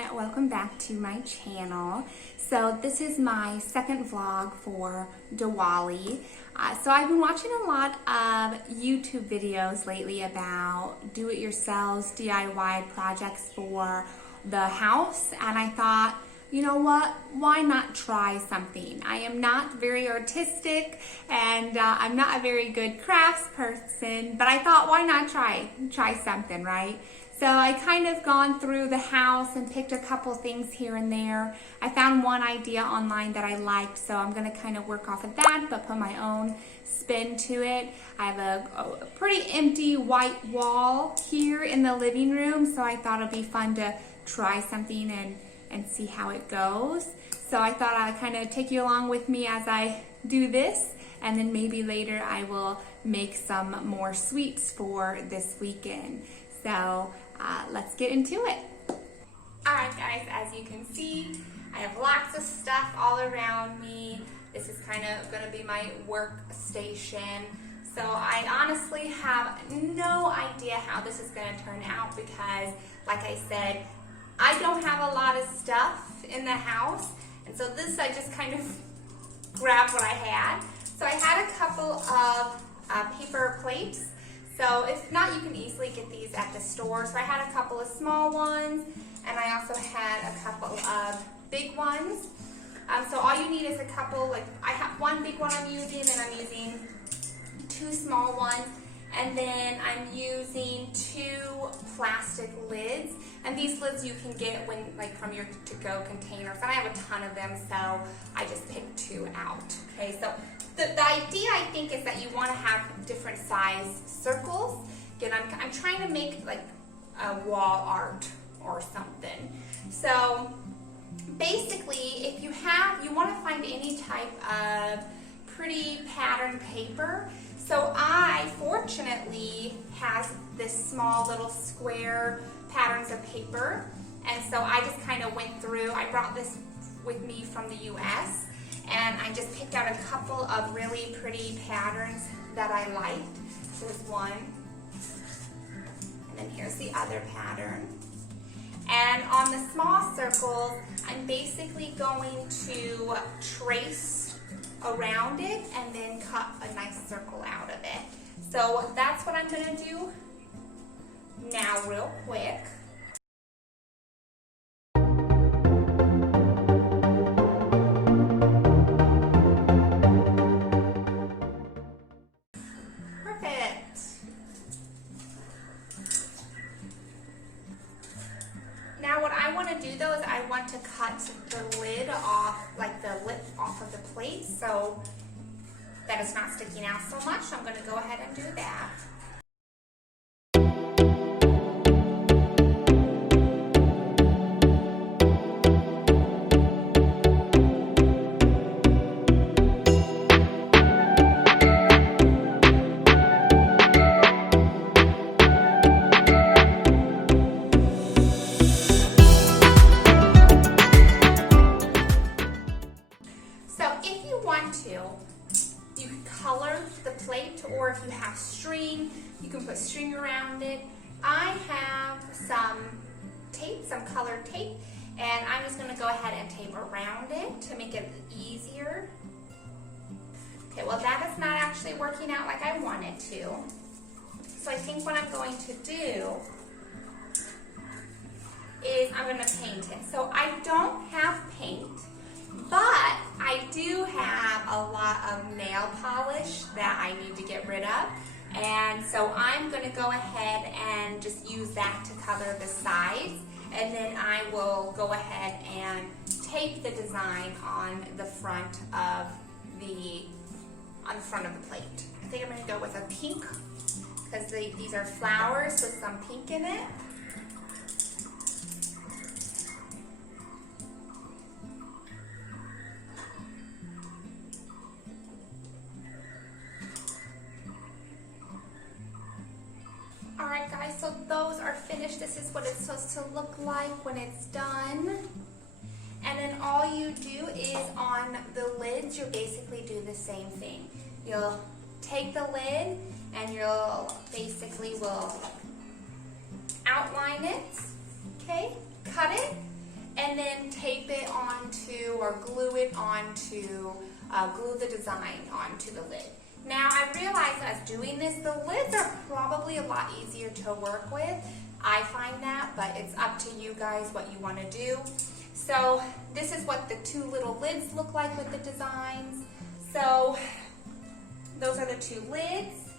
and welcome back to my channel. So this is my second vlog for Diwali. So I've been watching a lot of YouTube videos lately about do-it-yourselves DIY projects for the house, and I thought, you know what, why not try something? I am not very artistic and I'm not a very good crafts person, but I thought, why not try something, right? So I kind of gone through the house and picked a couple things here and there. I found one idea online that I liked, so I'm gonna kind of work off of that, but put my own spin to it. I have a pretty empty white wall here in the living room, so I thought it'd be fun to try something and see how it goes. So I thought I'd kind of take you along with me as I do this, and then maybe later I will make some more sweets for this weekend. So let's get into it. Alright guys, as you can see, I have lots of stuff all around me. This is kind of going to be my workstation. So I honestly have no idea how this is going to turn out because, like I said, I don't have a lot of stuff in the house, and so this I just kind of grabbed what I had. So I had a couple of paper plates. So if not, you can easily get these at the store. So I had a couple of small ones, and I also had a couple of big ones. So all you need is a couple, like I have one big one I'm using, and I'm using two small ones, and then I'm using two plastic lids. And these lids you can get when, like, from your to-go containers. And I have a ton of them, so I just picked two out. Okay, so the idea, I think, is that you want to have different size circles. Again, I'm trying to make like a wall art or something. So basically, if you want to find any type of pretty pattern paper. So I, fortunately, has this small little square patterns of paper, and so I just kind of went through. I brought this with me from the US, and I just picked out a couple of really pretty patterns that I liked. So there's one, and then here's the other pattern. And on the small circles, I'm basically going to trace around it and then cut a nice circle out of it. So that's what I'm going to do now real quick. Perfect. Now what I want to do though is I want to cut the lid off, like the lip off of the plate, so that it's not sticking out so much. So I'm going to go ahead and do that. You can color the plate, or if you have string, you can put string around it. I have some tape, some colored tape, and I'm just going to go ahead and tape around it to make it easier. Okay, well that is not actually working out like I wanted to. So I think what I'm going to do is I'm going to paint it. So I don't have paint, but I do have a lot of nail polish that I need to get rid of. And so I'm going to go ahead and just use that to cover the sides. And then I will go ahead and tape the design on the front of the plate. I think I'm going to go with a pink because these are flowers with some pink in it. Alright guys, so those are finished. This is what it's supposed to look like when it's done. And then all you do is on the lids, you basically do the same thing. You'll take the lid and you'll basically will outline it, okay, cut it, and then tape it onto or glue it onto, glue the design onto the lid. Now I realize as doing this, the lids are probably a lot easier to work with. I find that, but it's up to you guys what you want to do. So this is what the two little lids look like with the designs. So those are the two lids.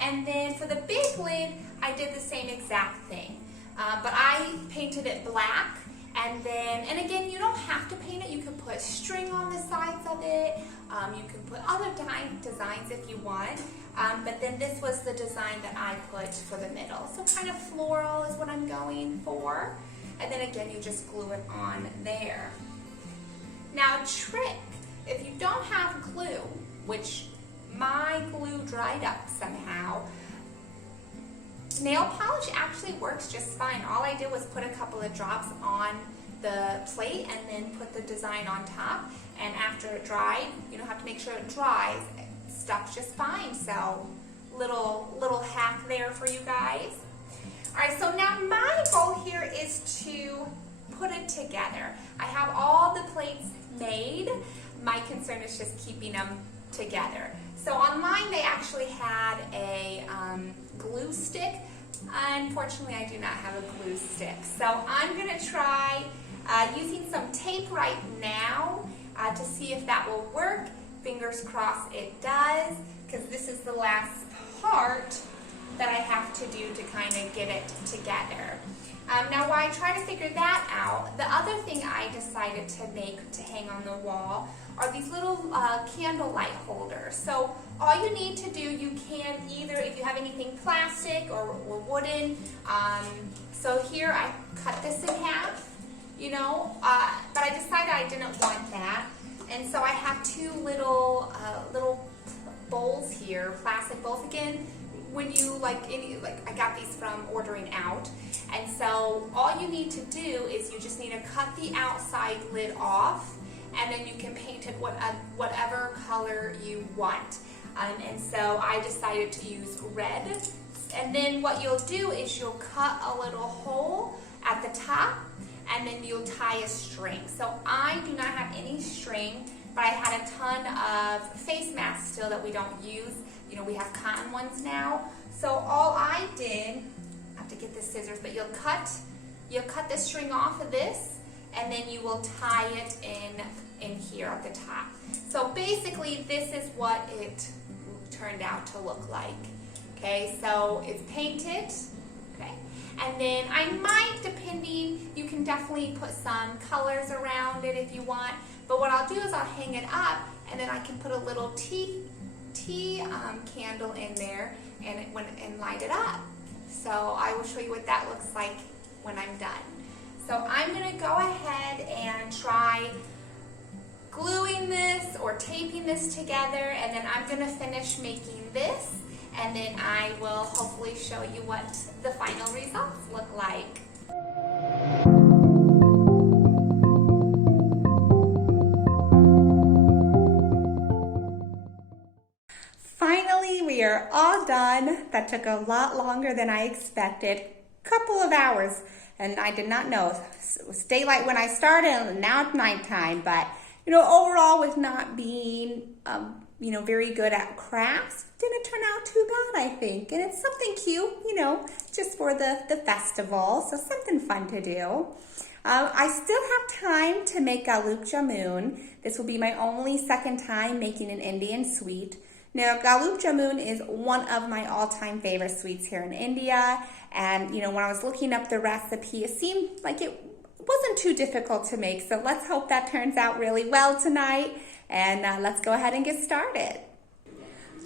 And then for the big lid, I did the same exact thing. But I painted it black. And again, you don't have to paint it. You can put string on the sides of it. You can put other designs if you want. But then this was the design that I put for the middle. So kind of floral is what I'm going for. And then again, you just glue it on there. Now a trick, if you don't have glue, which my glue dried up somehow, nail polish actually works just fine. All I did was put a couple of drops on the plate and then put the design on top. And after it dried, you don't have to make sure it dries. It stuck just fine. So little hack there for you guys. All right, so now my goal here is to put it together. I have all the plates made. My concern is just keeping them together. So on mine, they actually had a glue stick. Unfortunately, I do not have a glue stick. So I'm gonna try using some tape right now to see if that will work. Fingers crossed it does, because this is the last part that I have to do to kind of get it together. Now while I try to figure that out, the other thing I decided to make to hang on the wall are these little candle light holders. So all you need to do, you can either, if you have anything plastic or wooden, so here I cut this in half, you know, but I decided I didn't want that. And so I have two little bowls here, plastic bowls. Again, when you I got these from ordering out. And so all you need to do is you just need to cut the outside lid off, and then you can paint it whatever color you want. And so I decided to use red. And then what you'll do is you'll cut a little hole at the top, and then you'll tie a string. So I do not have any string, but I had a ton of face masks still that we don't use. You know, we have cotton ones now. So all I did, I have to get the scissors, but you'll cut the string off of this, and then you will tie it in here at the top. So basically, this is what it turned out to look like. Okay, so it's painted. Okay, and then I might, depending, you can definitely put some colors around it if you want. But what I'll do is I'll hang it up, and then I can put a little tea candle in there and light it up. So I will show you what that looks like when I'm done. So I'm going to go ahead and try gluing this or taping this together, and then I'm going to finish making this, and then I will hopefully show you what the final results look like. Finally, we are all done. That took a lot longer than I expected. Couple of hours, and I did not know. It was daylight when I started, and now it's nighttime. But you know, overall, with not being you know, very good at crafts, didn't turn out too bad, I think. And it's something cute, you know, just for the festival. So something fun to do. I still have time to make Gulab Jamun. This will be my only second time making an Indian sweet. Now, Gulab Jamun is one of my all-time favorite sweets here in India, and you know, when I was looking up the recipe, it seemed like it wasn't too difficult to make, so let's hope that turns out really well tonight, and let's go ahead and get started.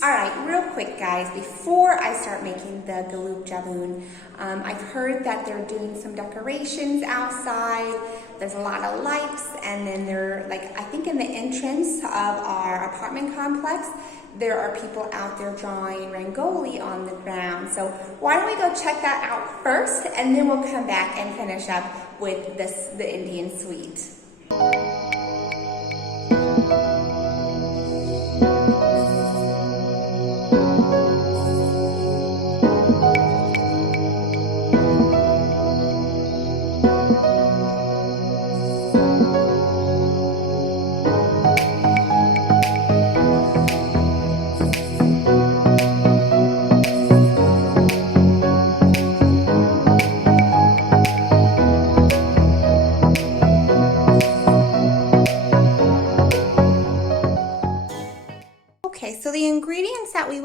All right, real quick guys, before I start making the Gulab Jamun, I've heard that they're doing some decorations outside. There's a lot of lights, and then they're I think in the entrance of our apartment complex, there are people out there drawing rangoli on the ground. So why don't we go check that out first, and then we'll come back and finish up with the Indian sweet.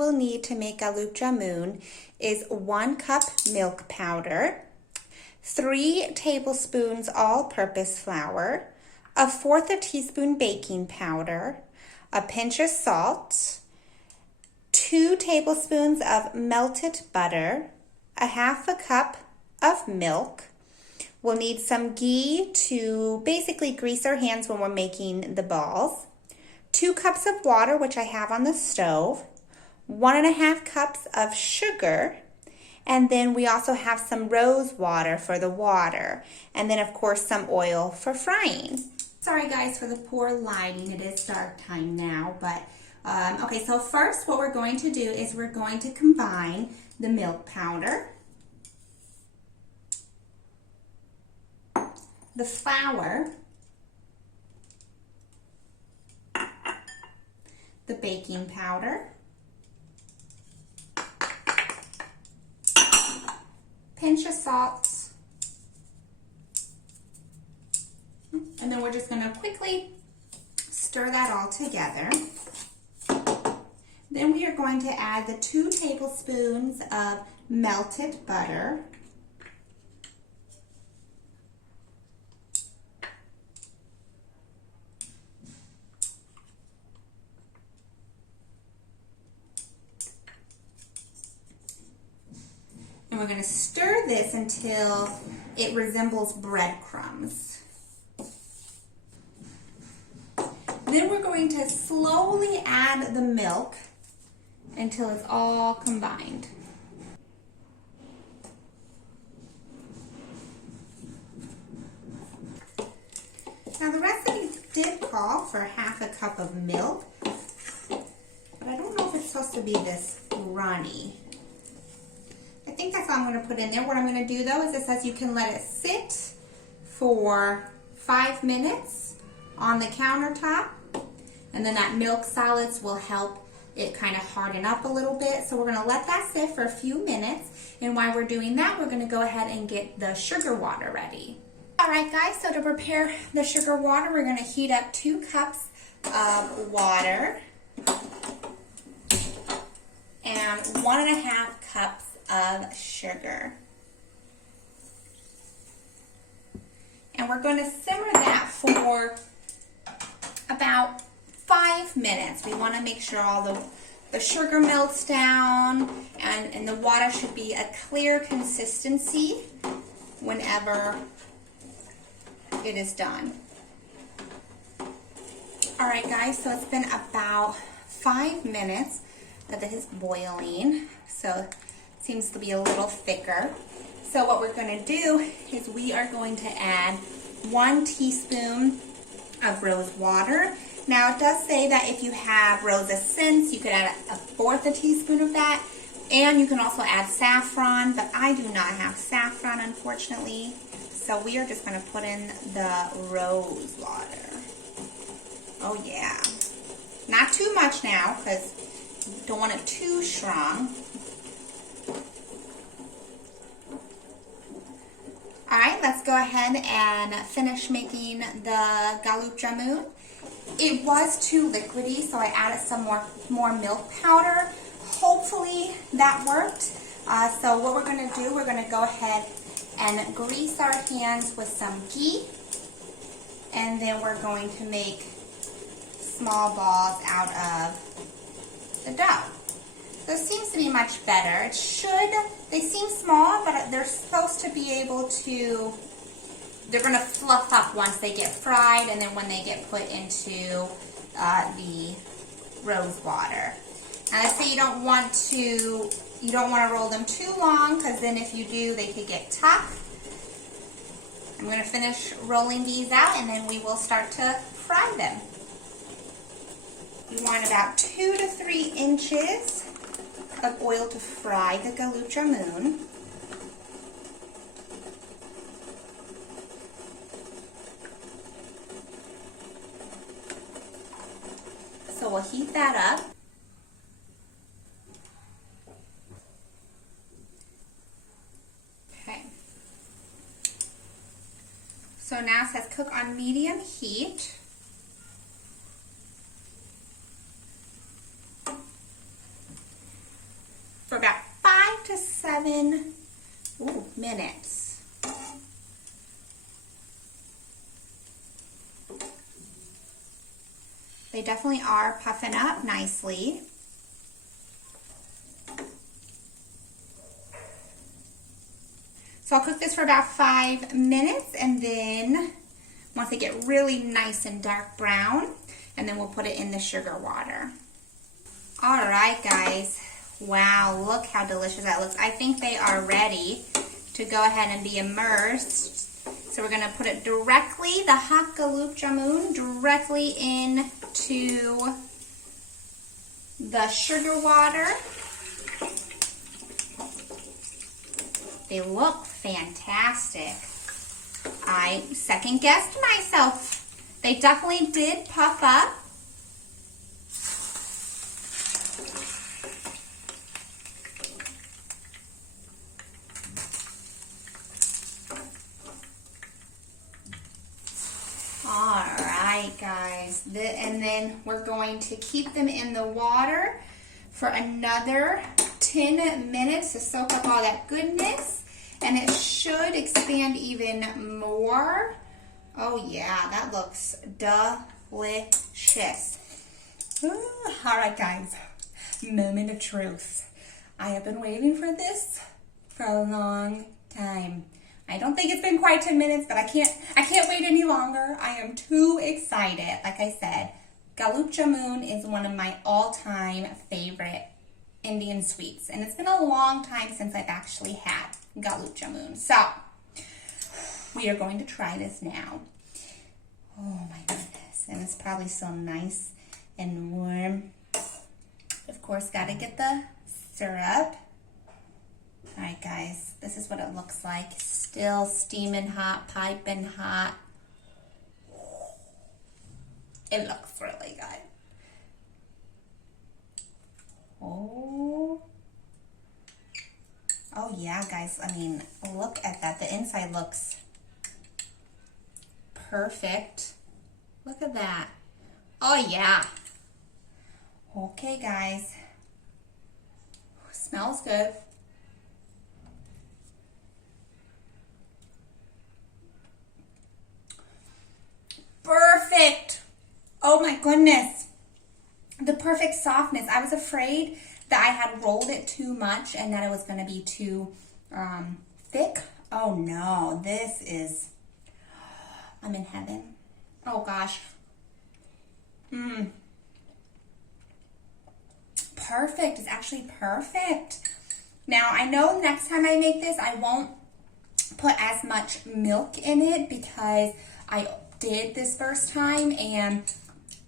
will need to make Gulab Jamun is 1 cup milk powder, 3 tablespoons all-purpose flour, 1/4 teaspoon baking powder, a pinch of salt, 2 tablespoons of melted butter, 1/2 cup of milk. We'll need some ghee to basically grease our hands when we're making the balls. 2 cups of water, which I have on the stove. 1.5 cups of sugar. And then we also have some rose water for the water. And then of course some oil for frying. Sorry guys for the poor lighting. It is dark time now. But okay, so first what we're going to do is we're going to combine the milk powder, the flour, the baking powder, pinch of salt, and then we're just going to quickly stir that all together. Then we are going to add the 2 tablespoons of melted butter, and we're going to stir this until it resembles breadcrumbs. Then we're going to slowly add the milk until it's all combined. Now the recipe did call for 1/2 cup of milk, but I don't know if it's supposed to be this runny. I think that's all I'm going to put in there. What I'm going to do though is it says you can let it sit for 5 minutes on the countertop, and then that milk solids will help it kind of harden up a little bit. So we're going to let that sit for a few minutes, and while we're doing that, we're going to go ahead and get the sugar water ready. Alright guys, so to prepare the sugar water, we're going to heat up 2 cups of water and 1.5 cups of sugar. And we're going to simmer that for about 5 minutes. We want to make sure all the sugar melts down, and the water should be a clear consistency whenever it is done. Alright guys, so it's been about 5 minutes that this is boiling, so it seems to be a little thicker. So what we're going to do is we are going to add 1 teaspoon of rose water. Now it does say that if you have rose essence, you could add 1/4 teaspoon of that, and you can also add saffron, but I do not have saffron unfortunately. So we are just going to put in the rose water. Oh yeah. Not too much now because you don't want it too strong. Alright, let's go ahead and finish making the Gulab Jamun. It was too liquidy, so I added some more milk powder. Hopefully that worked. So what we're going to do, we're going to go ahead and grease our hands with some ghee, and then we're going to make small balls out of the dough. So it seems to be much better. It should, they seem small, but they're supposed to be able to, they're going to fluff up once they get fried, and then when they get put into the rose water. And I say you don't want to roll them too long, because then if you do, they could get tough. I'm going to finish rolling these out, and then we will start to fry them. You want about 2 to 3 inches of oil to fry the Gulab Jamun. So we'll heat that up. Okay. So now it says cook on medium heat. for about 5 to 7 minutes. They definitely are puffing up nicely. So I'll cook this for about 5 minutes, and then once they get really nice and dark brown, and then we'll put it in the sugar water. All right, guys. Wow, look how delicious that looks. I think they are ready to go ahead and be immersed. So we're gonna put it directly, the hot Gulab Jamun, directly into the sugar water. They look fantastic. I second guessed myself. They definitely did puff up. Alright guys, and then we're going to keep them in the water for another 10 minutes to soak up all that goodness, and it should expand even more. Oh yeah, that looks delicious. Alright guys, moment of truth. I have been waiting for this for a long time. I don't think it's been quite 10 minutes, but I can't wait any longer. I am too excited. Like I said, Gulab Jamun is one of my all-time favorite Indian sweets, and it's been a long time since I've actually had Gulab Jamun. So, we are going to try this now. Oh my goodness, and it's probably so nice and warm. Of course, gotta get the syrup. All right, guys, this is what it looks like. Still steaming hot, piping hot. It looks really good. Oh yeah, guys, I mean, look at that. The inside looks perfect. Look at that. Oh yeah. Okay, guys. Smells good. Perfect. Oh my goodness. The perfect softness. I was afraid that I had rolled it too much and that it was going to be too thick. Oh no, this is, I'm in heaven. Oh gosh. Perfect. It's actually perfect. Now I know next time I make this, I won't put as much milk in it because I did this first time and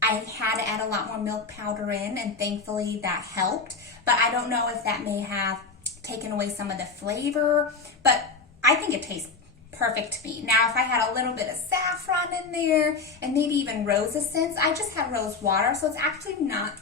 I had to add a lot more milk powder in, and thankfully that helped. But I don't know if that may have taken away some of the flavor, but I think it tastes perfect to me. Now, if I had a little bit of saffron in there and maybe even rose essence, I just had rose water, so it's actually not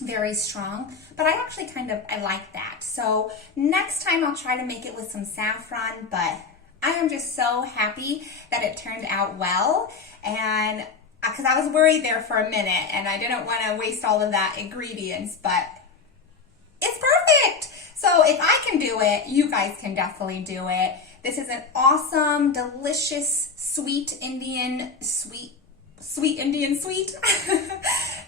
very strong, but I actually I like that. So next time I'll try to make it with some saffron, but I am just so happy that it turned out well, and because I was worried there for a minute and I didn't want to waste all of that ingredients, but it's perfect. So if I can do it, you guys can definitely do it. This is an awesome, delicious, sweet Indian sweet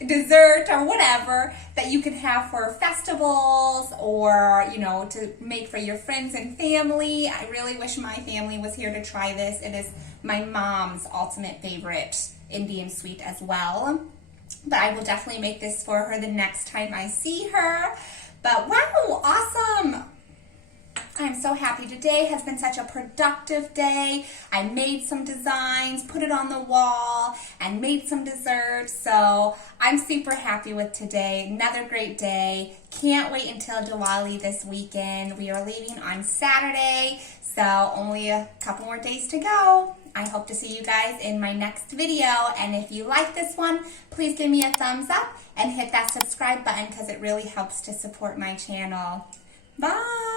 dessert or whatever that you can have for festivals or, you know, to make for your friends and family. I really wish my family was here to try this. It is my mom's ultimate favorite Indian sweet as well. But I will definitely make this for her the next time I see her. But wow, awesome. I'm so happy. Today has been such a productive day. I made some designs, put it on the wall, and made some desserts. So I'm super happy with today. Another great day. Can't wait until Diwali this weekend. We are leaving on Saturday, so only a couple more days to go. I hope to see you guys in my next video. And if you like this one, please give me a thumbs up and hit that subscribe button because it really helps to support my channel. Bye!